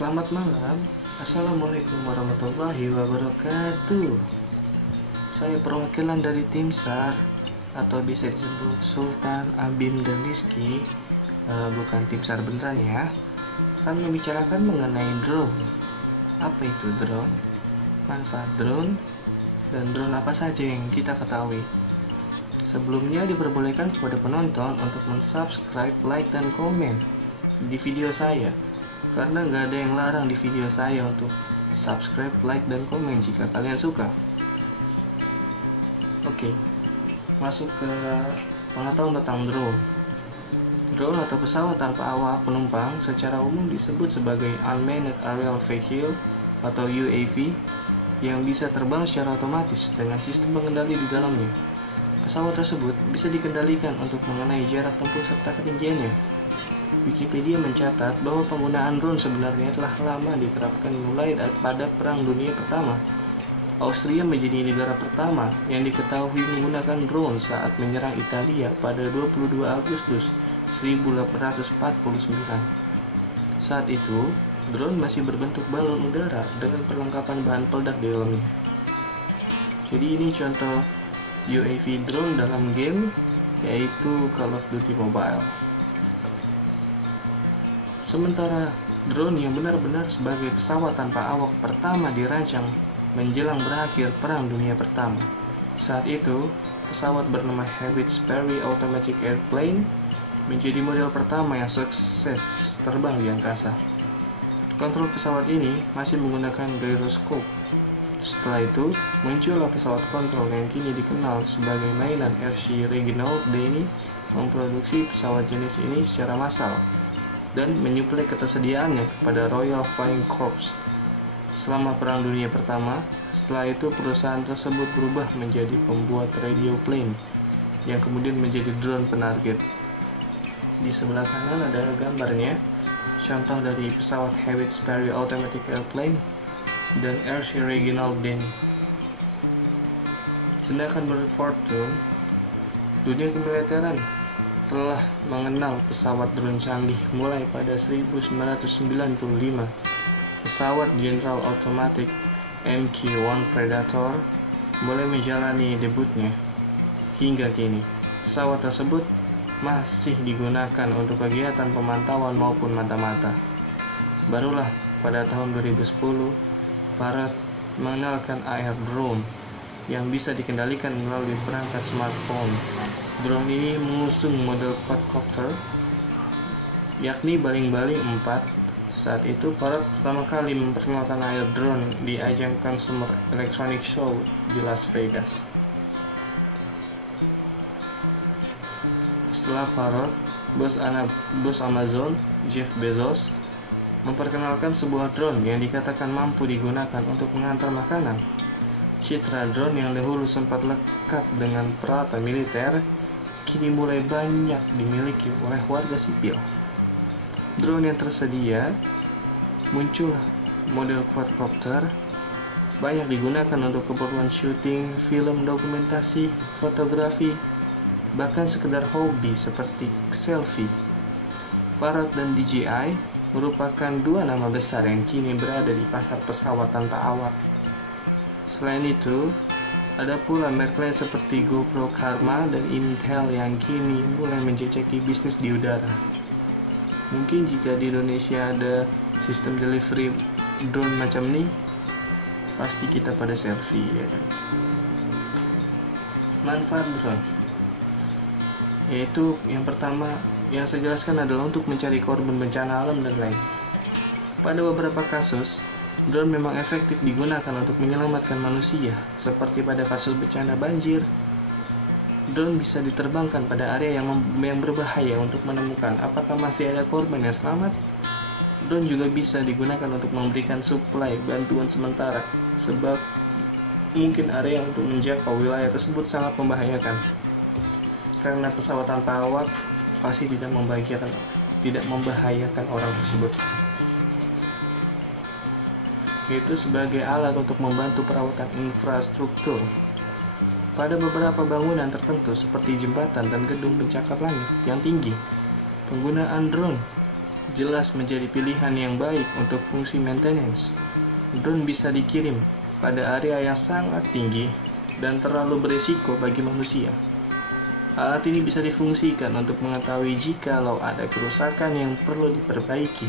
Selamat malam. Assalamualaikum warahmatullahi wabarakatuh. Saya perwakilan dari tim SAR atau bisa disebut Sultan, Abim, dan Rizky. Bukan tim SAR beneran ya. Akan membicarakan mengenai drone. Apa itu drone? Manfaat drone dan drone apa saja yang kita ketahui. Sebelumnya diperbolehkan kepada penonton untuk mensubscribe, like, dan komen di video saya, karena nggak ada yang larang di video saya untuk subscribe, like, dan komen jika kalian suka. Oke, masuk ke pengetahuan tentang drone. Drone atau pesawat tanpa awak penumpang secara umum disebut sebagai Unmanned Aerial Vehicle atau UAV yang bisa terbang secara otomatis dengan sistem pengendali di dalamnya. Pesawat tersebut bisa dikendalikan untuk mengenai jarak tempuh serta ketinggiannya. Wikipedia mencatat bahwa penggunaan drone sebenarnya telah lama diterapkan mulai pada Perang Dunia Pertama. Austria menjadi negara pertama yang diketahui menggunakan drone saat menyerang Italia pada 22 Agustus 1849. Saat itu, drone masih berbentuk balon udara dengan perlengkapan bahan peledak di dalamnya. Jadi ini contoh UAV drone dalam game, yaitu Call of Duty Mobile. Sementara drone yang benar-benar sebagai pesawat tanpa awak pertama dirancang menjelang berakhir Perang Dunia Pertama. Saat itu, pesawat bernama Hewitt Sperry Automatic Airplane menjadi model pertama yang sukses terbang di angkasa. Kontrol pesawat ini masih menggunakan gyroscope. Setelah itu, muncullah pesawat kontrol yang kini dikenal sebagai mainan. RC Reginald Denny memproduksi pesawat jenis ini secara massal dan menyuplai ketersediaannya kepada Royal Flying Corps selama Perang Dunia Pertama. Setelah itu, perusahaan tersebut berubah menjadi pembuat radio plane yang kemudian menjadi drone penarget. Di sebelah kanan ada gambarnya, contoh dari pesawat Hewitt Sperry Automatic Airplane dan RC Reginald Denny. Sedangkan menurut Fortune, dunia kemiliteran telah mengenal pesawat drone canggih mulai pada 1995. Pesawat General Automatic Mk-1 Predator mulai menjalani debutnya. Hingga kini, pesawat tersebut masih digunakan untuk kegiatan pemantauan maupun mata-mata. Barulah pada tahun 2010, Parrot mengenalkan AR drone yang bisa dikendalikan melalui perangkat smartphone. Drone ini mengusung model quadcopter, yakni baling-baling 4. Saat itu, Parrot pertama kali memperkenalkan AR drone di ajang Consumer Electronics Show di Las Vegas. Setelah Parrot, bos Amazon, Jeff Bezos, memperkenalkan sebuah drone yang dikatakan mampu digunakan untuk mengantar makanan. Citra drone yang dahulu sempat lekat dengan peralatan militer kini mulai banyak dimiliki oleh warga sipil. Drone yang tersedia muncul model quadcopter, banyak digunakan untuk keperluan syuting, film dokumentasi, fotografi, bahkan sekedar hobi seperti selfie. Parrot dan DJI merupakan dua nama besar yang kini berada di pasar pesawat tanpa awak. Selain itu, ada pula merek lain seperti GoPro Karma dan Intel yang kini mulai menjejaki bisnis di udara. Mungkin jika di Indonesia ada sistem delivery drone macam ini, pasti kita pada selfie, ya kan? Manfaat drone, yaitu yang pertama yang saya jelaskan adalah untuk mencari korban bencana alam dan lain. Pada beberapa kasus, drone memang efektif digunakan untuk menyelamatkan manusia, seperti pada kasus bencana banjir. Drone bisa diterbangkan pada area yang berbahaya untuk menemukan apakah masih ada korban yang selamat. Drone juga bisa digunakan untuk memberikan suplai bantuan sementara, sebab mungkin area untuk menjangkau wilayah tersebut sangat membahayakan. Karena pesawat tanpa awak pasti tidak membahayakan orang tersebut. Yaitu sebagai alat untuk membantu perawatan infrastruktur. Pada beberapa bangunan tertentu seperti jembatan dan gedung pencakar langit yang tinggi, penggunaan drone jelas menjadi pilihan yang baik untuk fungsi maintenance. Drone bisa dikirim pada area yang sangat tinggi dan terlalu berisiko bagi manusia. Alat ini bisa difungsikan untuk mengetahui jikalau ada kerusakan yang perlu diperbaiki.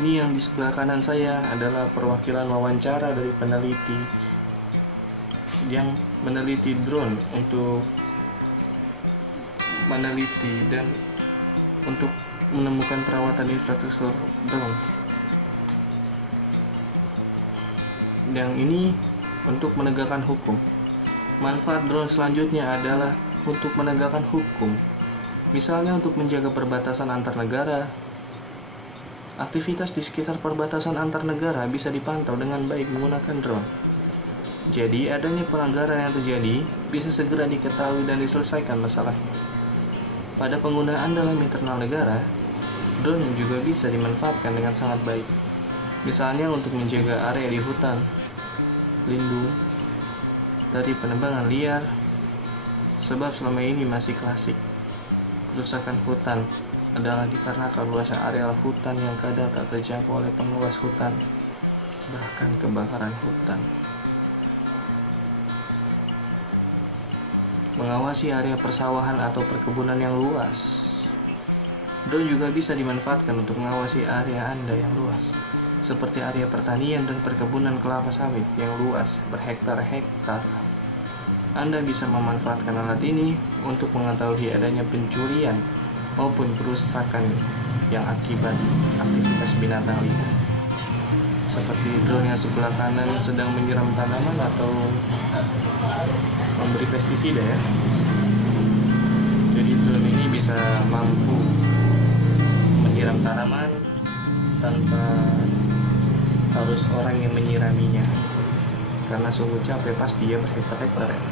Ini yang di sebelah kanan saya adalah perwakilan wawancara dari peneliti yang meneliti drone untuk meneliti dan untuk menemukan perawatan infrastruktur drone. Yang ini untuk menegakkan hukum. Manfaat drone selanjutnya adalah untuk menegakkan hukum. Misalnya untuk menjaga perbatasan antar negara. Aktivitas di sekitar perbatasan antar negara bisa dipantau dengan baik menggunakan drone. Jadi, adanya pelanggaran yang terjadi bisa segera diketahui dan diselesaikan masalahnya. Pada penggunaan dalam internal negara, drone juga bisa dimanfaatkan dengan sangat baik. Misalnya untuk menjaga area di hutan lindung dari penebangan liar, sebab selama ini masih klasik. Kerusakan hutan adalah dikarenakan luasnya area hutan yang kadang tak terjangkau oleh penguas hutan, bahkan kebakaran hutan. Mengawasi area persawahan atau perkebunan yang luas. Drone juga bisa dimanfaatkan untuk mengawasi area Anda yang luas, seperti area pertanian dan perkebunan kelapa sawit yang luas berhektar-hektar. Anda bisa memanfaatkan alat ini untuk mengetahui adanya pencurian maupun kerusakan yang akibat aktivitas binatang liar. Seperti drone yang sebelah kanan sedang menyiram tanaman atau memberi pestisida ya. Jadi drone ini bisa mampu menyiram tanaman tanpa harus orang yang menyiraminya, karena sungguh capek pasti ya berhektar-hektar ya.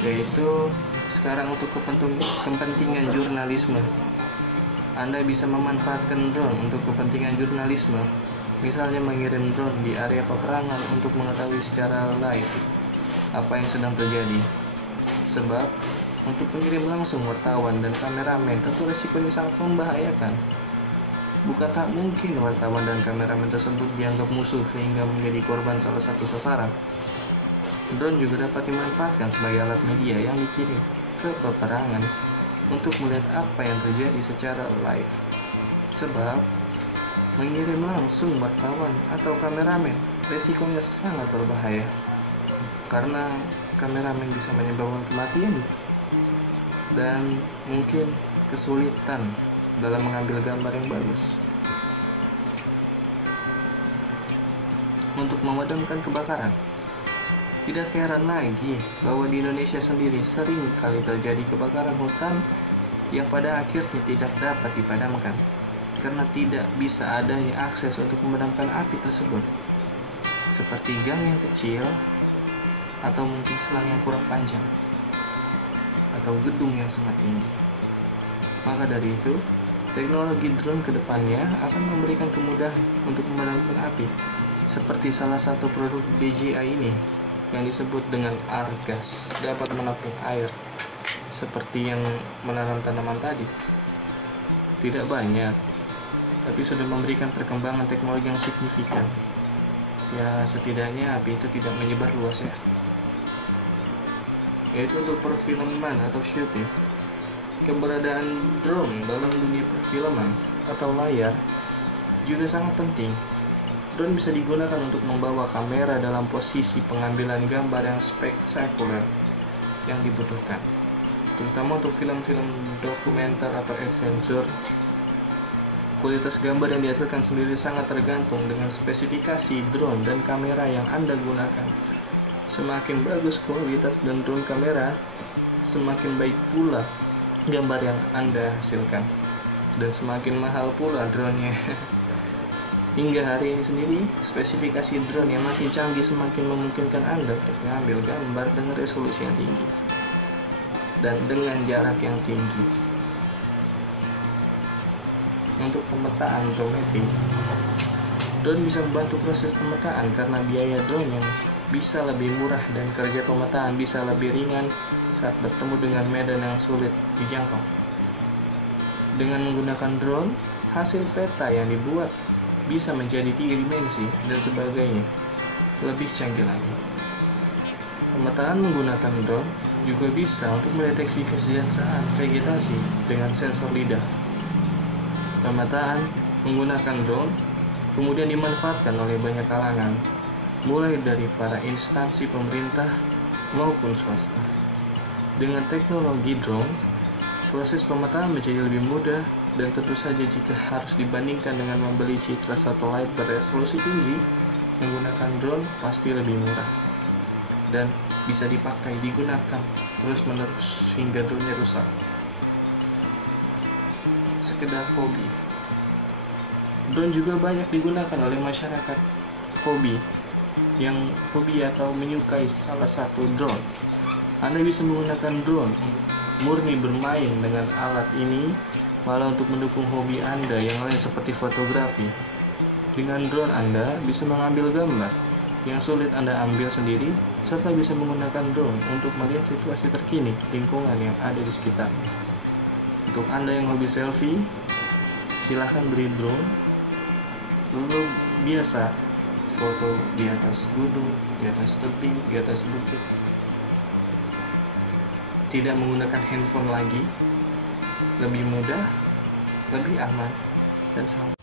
Yaitu sekarang untuk kepentingan jurnalisme, Anda bisa memanfaatkan drone untuk kepentingan jurnalisme. Misalnya mengirim drone di area peperangan untuk mengetahui secara live apa yang sedang terjadi. Sebab untuk mengirim langsung wartawan dan kameramen tentu resikonya sangat membahayakan. Bukan tak mungkin wartawan dan kameramen tersebut dianggap musuh sehingga menjadi korban salah satu sasaran. Drone juga dapat dimanfaatkan sebagai alat media yang dikirim ke peperangan untuk melihat apa yang terjadi secara live. Sebab mengirim langsung wartawan atau kameramen resikonya sangat berbahaya, karena kameramen bisa menyebabkan kematian dan mungkin kesulitan dalam mengambil gambar yang bagus. Untuk memadamkan kebakaran, tidak heran lagi bahwa di Indonesia sendiri sering kali terjadi kebakaran hutan yang pada akhirnya tidak dapat dipadamkan karena tidak bisa adanya akses untuk memadamkan api tersebut, seperti gang yang kecil atau mungkin selang yang kurang panjang atau gedung yang sangat tinggi. Maka dari itu, teknologi drone ke depannya akan memberikan kemudahan untuk memadamkan api, seperti salah satu produk DJI ini yang disebut dengan Argas, dapat menampung air seperti yang menanam tanaman tadi. Tidak banyak, tapi sudah memberikan perkembangan teknologi yang signifikan. Ya, setidaknya api itu tidak menyebar luas ya. Yaitu untuk perfilman atau syuting. Keberadaan drone dalam dunia perfilman atau layar juga sangat penting. Drone bisa digunakan untuk membawa kamera dalam posisi pengambilan gambar yang spektakuler yang dibutuhkan, terutama untuk film-film dokumenter atau adventure. Kualitas gambar yang dihasilkan sendiri sangat tergantung dengan spesifikasi drone dan kamera yang Anda gunakan. Semakin bagus kualitas dan drone kamera, semakin baik pula gambar yang Anda hasilkan, dan semakin mahal pula drone-nya. Hingga hari ini sendiri, spesifikasi drone yang makin canggih semakin memungkinkan Anda untuk mengambil gambar dengan resolusi yang tinggi dan dengan jarak yang tinggi. Untuk pemetaan atau mapping, drone bisa membantu proses pemetaan karena biaya drone yang bisa lebih murah dan kerja pemetaan bisa lebih ringan saat bertemu dengan medan yang sulit dijangkau. Dengan menggunakan drone, hasil peta yang dibuat bisa menjadi 3 dimensi dan sebagainya. Lebih canggih lagi, pemetaan menggunakan drone juga bisa untuk mendeteksi kesejahteraan vegetasi dengan sensor lidah. Pemetaan menggunakan drone kemudian dimanfaatkan oleh banyak kalangan, mulai dari para instansi pemerintah maupun swasta. Dengan teknologi drone, proses pemetaan menjadi lebih mudah dan tentu saja jika harus dibandingkan dengan membeli citra satelit beresolusi tinggi, menggunakan drone pasti lebih murah dan bisa dipakai digunakan terus-menerus hingga drone-nya rusak. Sekedar hobi. Drone juga banyak digunakan oleh masyarakat hobi atau menyukai salah satu drone. Anda bisa menggunakan drone murni bermain dengan alat ini, malah untuk mendukung hobi Anda yang lain seperti fotografi. Dengan drone Anda bisa mengambil gambar yang sulit Anda ambil sendiri, serta bisa menggunakan drone untuk melihat situasi terkini lingkungan yang ada di sekitar. Untuk Anda yang hobi selfie, silahkan beli drone, lalu biasa foto di atas gunung, di atas tebing, di atas bukit. Tidak menggunakan handphone lagi, lebih mudah, lebih aman, dan sama.